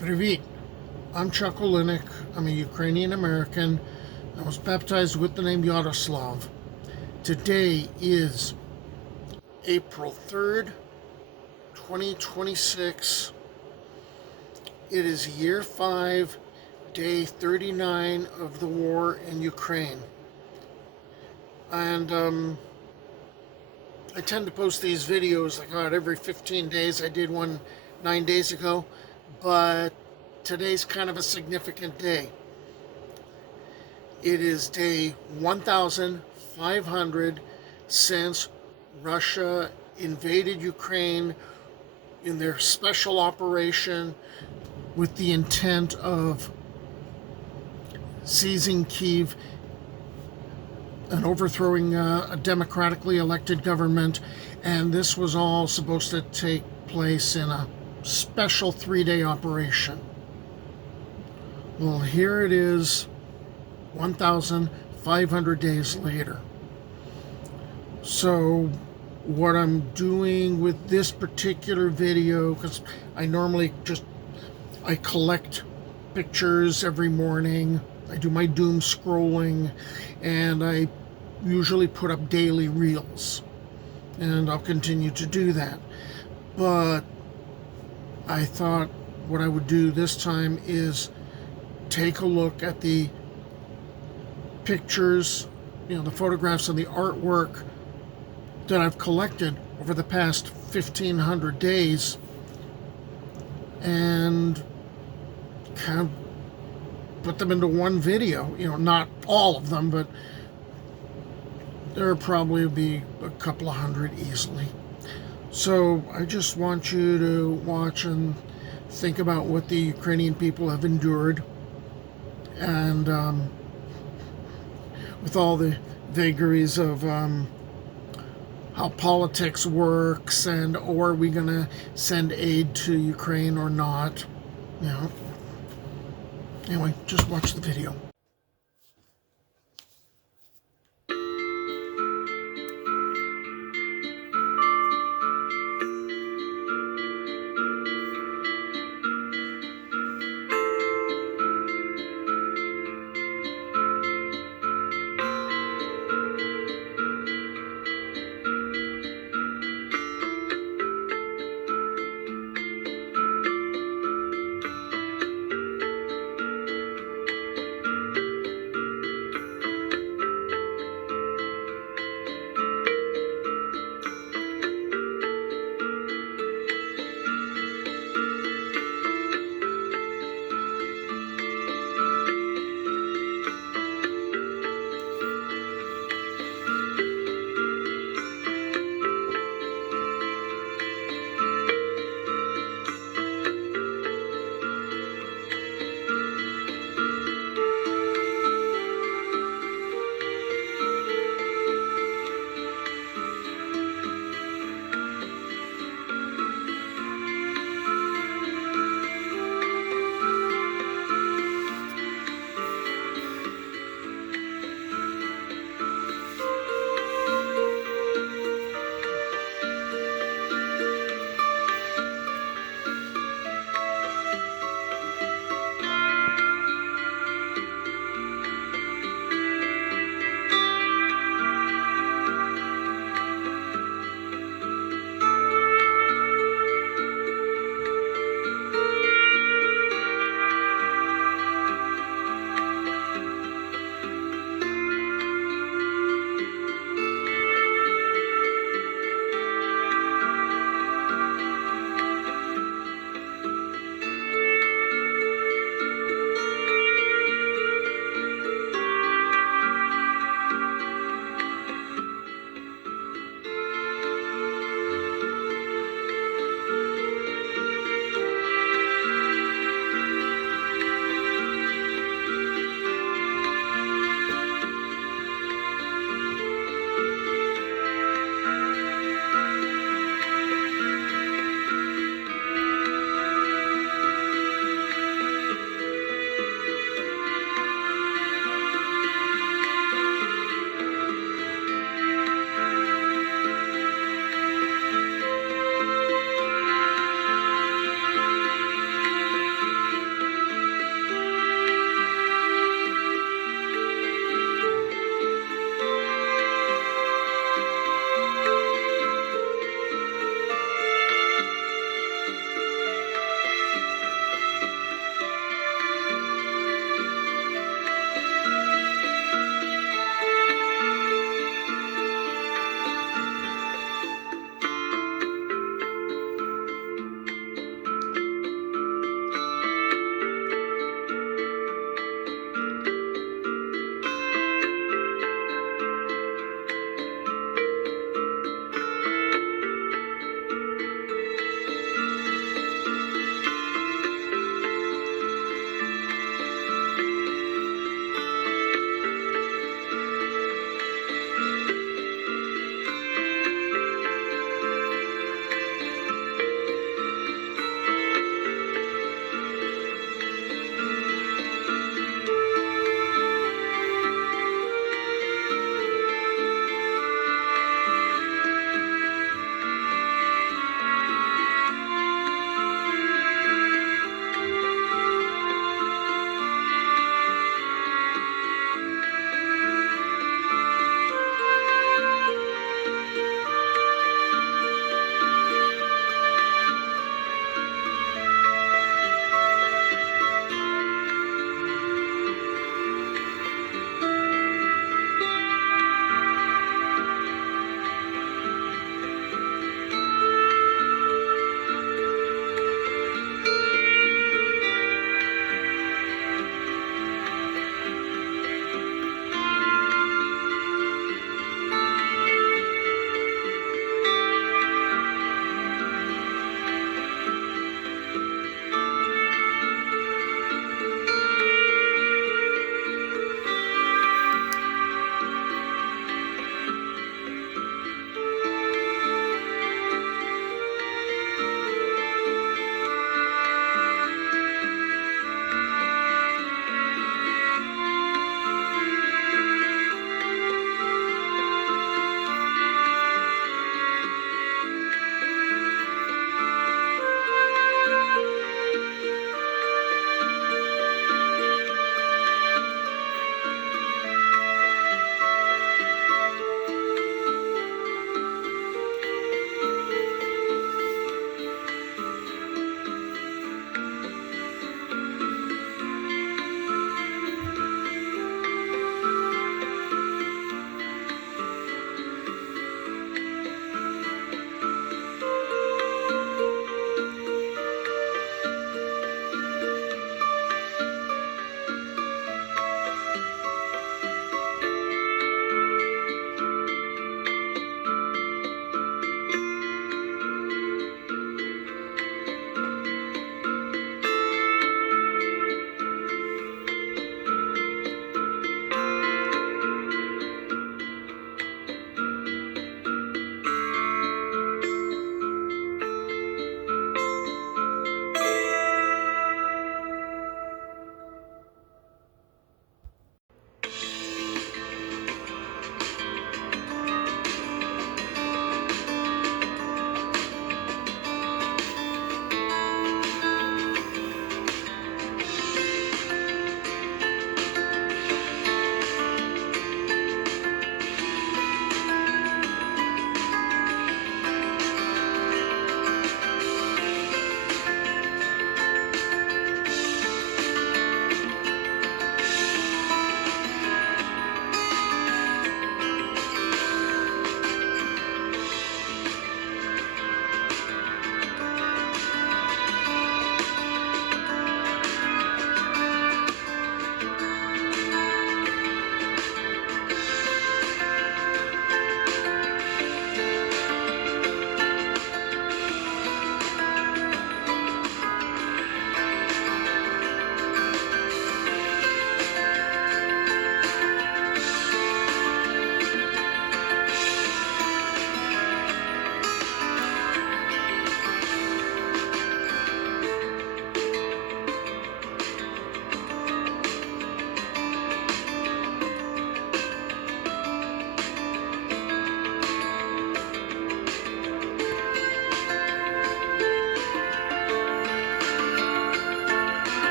Привет. I'm Chuck Olinik. I'm a Ukrainian American. I was baptized with the name Yaroslav. Today is April 3rd, 2026. It is year 5, day 39 of the war in Ukraine. And I tend to post these videos like every 15 days. I did one 9 days ago, but today's kind of a significant day. It is day 1,500 since Russia invaded Ukraine in their special operation with the intent of seizing Kyiv and overthrowing a democratically elected government. And this was all supposed to take place in a special 3-day operation. Well, here it is, 1,500 days later. So what I'm doing with this particular video, because I normally I collect pictures every morning. I do my doom scrolling, and I usually put up daily reels, and I'll continue to do that. But I thought what I would do this time is take a look at the pictures, the photographs and the artwork that I've collected over the past 1,500 days, and kind of put them into one video. Not all of them, but there probably will be a couple of hundred easily. So I just want you to watch and think about what the Ukrainian people have endured, and with all the vagaries of how politics works, and are we going to send aid to Ukraine or not. Anyway, just watch the video.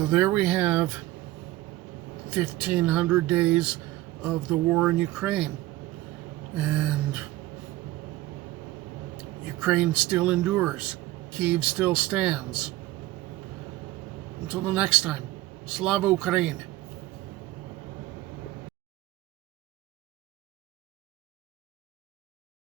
So there we have 1,500 days of the war in Ukraine. And Ukraine still endures. Kyiv still stands. Until the next time, Slava Ukraini!